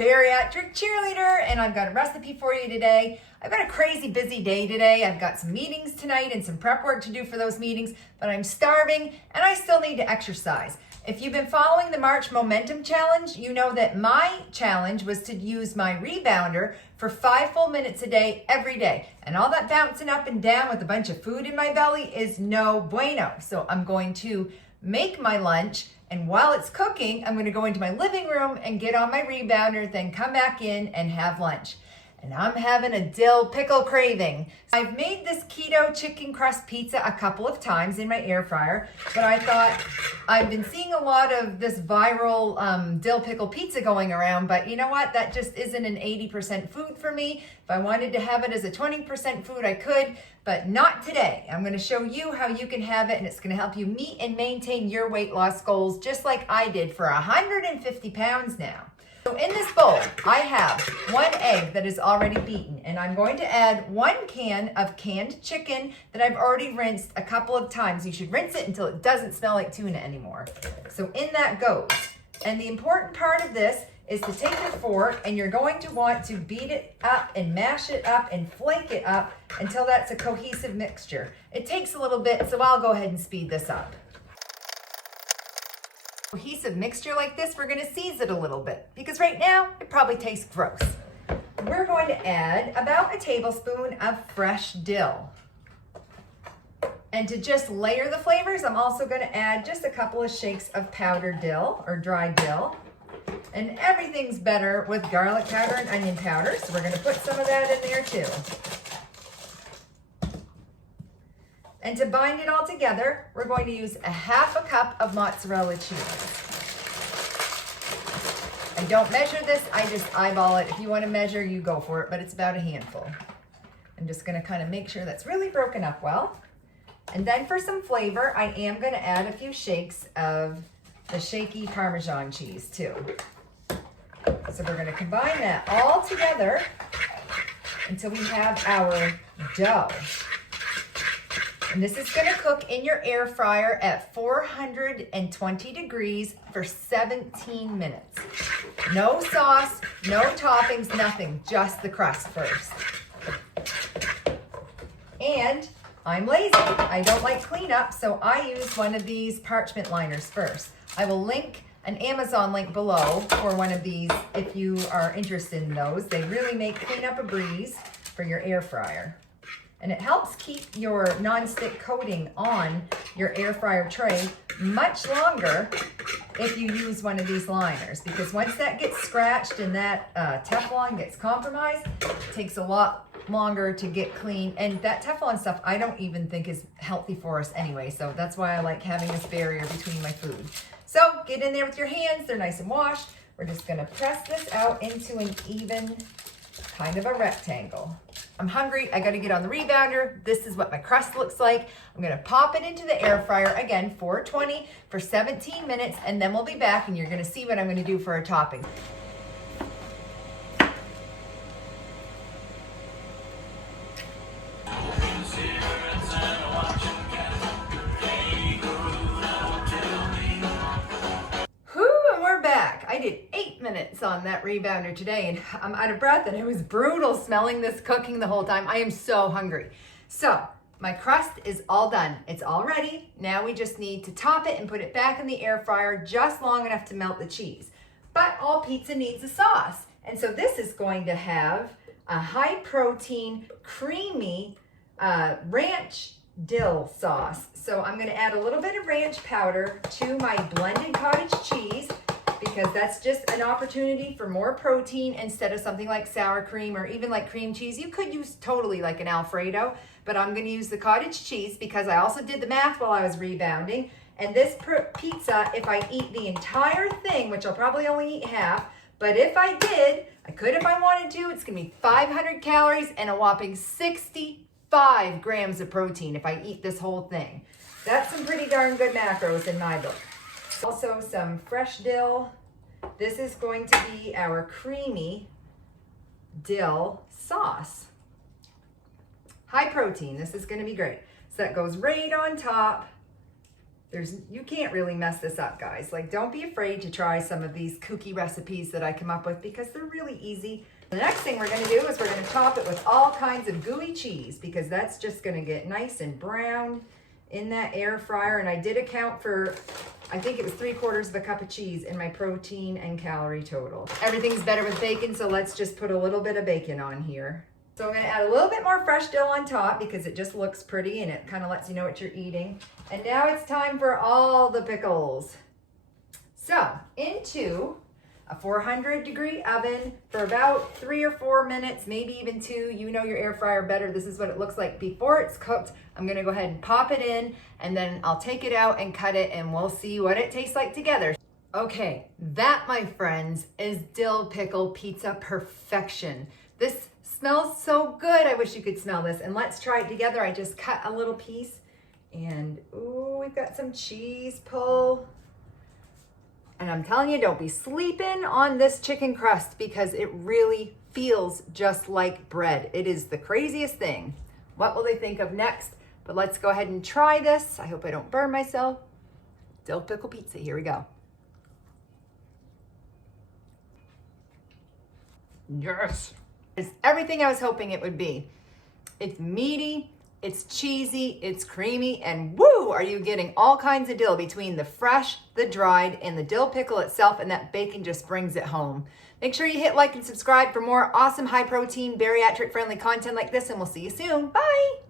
bariatric cheerleader, and I've got a recipe for you today. I've got a crazy busy day today. I've got some meetings tonight and some prep work to do for those meetings, but I'm starving and I still need to exercise. If you've been following the March Momentum Challenge, you know that my challenge was to use my rebounder for 5 full minutes a day, every day. And all that bouncing up and down with a bunch of food in my belly is no bueno. So I'm going to make my lunch, and while it's cooking, I'm gonna go into my living room and get on my rebounder, then come back in and have lunch. And I'm having a dill pickle craving. I've made this keto chicken crust pizza a couple of times in my air fryer, but I thought I've been seeing a lot of this viral dill pickle pizza going around, but you know what? That just isn't an 80% food for me. If I wanted to have it as a 20% food, I could, but not today. I'm gonna show you how you can have it, and it's gonna help you meet and maintain your weight loss goals, just like I did for 150 pounds now. So in this bowl, I have 1 egg that is already beaten, and I'm going to add 1 can of canned chicken that I've already rinsed a couple of times. You should rinse it until it doesn't smell like tuna anymore. So in that goes. And the important part of this is to take your fork, and you're going to want to beat it up and mash it up and flake it up until that's a cohesive mixture. It takes a little bit, so I'll go ahead and speed this up. Cohesive mixture like this, we're gonna season it a little bit because right now it probably tastes gross. We're going to add about a tablespoon of fresh dill. And to just layer the flavors, I'm also gonna add just a couple of shakes of powdered dill or dried dill. And everything's better with garlic powder and onion powder, so we're gonna put some of that in there too. And to bind it all together, we're going to use a 1/2 cup of mozzarella cheese. I don't measure this, I just eyeball it. If you want to measure, you go for it, but it's about a handful. I'm just going to kind of make sure that's really broken up well. And then for some flavor, I am going to add a few shakes of the shaky Parmesan cheese too. So we're going to combine that all together until we have our dough. And this is gonna cook in your air fryer at 420 degrees for 17 minutes. No sauce, no toppings, nothing, just the crust first. And I'm lazy, I don't like cleanup, so I use one of these parchment liners first. I will link an Amazon link below for one of these if you are interested in those. They really make cleanup a breeze for your air fryer. And it helps keep your nonstick coating on your air fryer tray much longer if you use one of these liners, because once that gets scratched and that Teflon gets compromised, it takes a lot longer to get clean. And that Teflon stuff I don't even think is healthy for us anyway, so that's why I like having this barrier between my food. So get in there with your hands, they're nice and washed. We're just gonna press this out into an even kind of a rectangle. I'm hungry, I gotta get on the rebounder. This is what my crust looks like. I'm gonna pop it into the air fryer, again, 420 for 17 minutes, and then we'll be back and you're gonna see what I'm gonna do for a topping. I did 8 minutes on that rebounder today, and I'm out of breath, and it was brutal smelling this cooking the whole time. I am so hungry. So my crust is all done. It's all ready. Now we just need to top it and put it back in the air fryer just long enough to melt the cheese. But all pizza needs a sauce. And so this is going to have a high protein, creamy ranch dill sauce. So I'm gonna add a little bit of ranch powder to my blended cottage cheese, because that's just an opportunity for more protein instead of something like sour cream or even like cream cheese. You could use totally like an Alfredo, but I'm gonna use the cottage cheese because I also did the math while I was rebounding. And this pizza, if I eat the entire thing, which I'll probably only eat half, but if I did, I could if I wanted to, it's gonna be 500 calories and a whopping 65 grams of protein if I eat this whole thing. That's some pretty darn good macros in my book. Also some fresh dill. This is going to be our creamy dill sauce. High protein, this is gonna be great. So that goes right on top You can't really mess this up, guys. Like, don't be afraid to try some of these kooky recipes that I come up with because they're really easy. The next thing we're gonna do is we're gonna top it with all kinds of gooey cheese because that's just gonna get nice and browned in that air fryer. And I did account for, I think it was 3/4 cup of cheese in my protein and calorie total. Everything's better with bacon, so let's just put a little bit of bacon on here. So I'm gonna add a little bit more fresh dill on top because it just looks pretty and it kind of lets you know what you're eating. And now it's time for all the pickles. So into a 400-degree oven for about 3 or 4 minutes, maybe even 2. You know your air fryer better. This is what it looks like before it's cooked. I'm gonna go ahead and pop it in and then I'll take it out and cut it and we'll see what it tastes like together. Okay, that, my friends, is dill pickle pizza perfection. This smells so good. I wish you could smell this. And let's try it together. I just cut a little piece and ooh, we've got some cheese pull. And I'm telling you, don't be sleeping on this chicken crust because it really feels just like bread. It is the craziest thing. What will they think of next? But let's go ahead and try this. I hope I don't burn myself. Dill pickle pizza, here we go. Yes. It's everything I was hoping it would be. It's meaty, it's cheesy, it's creamy, and woo, are you getting all kinds of dill between the fresh, the dried, and the dill pickle itself, and that bacon just brings it home. Make sure you hit like and subscribe for more awesome high protein, bariatric friendly content like this, and we'll see you soon. Bye.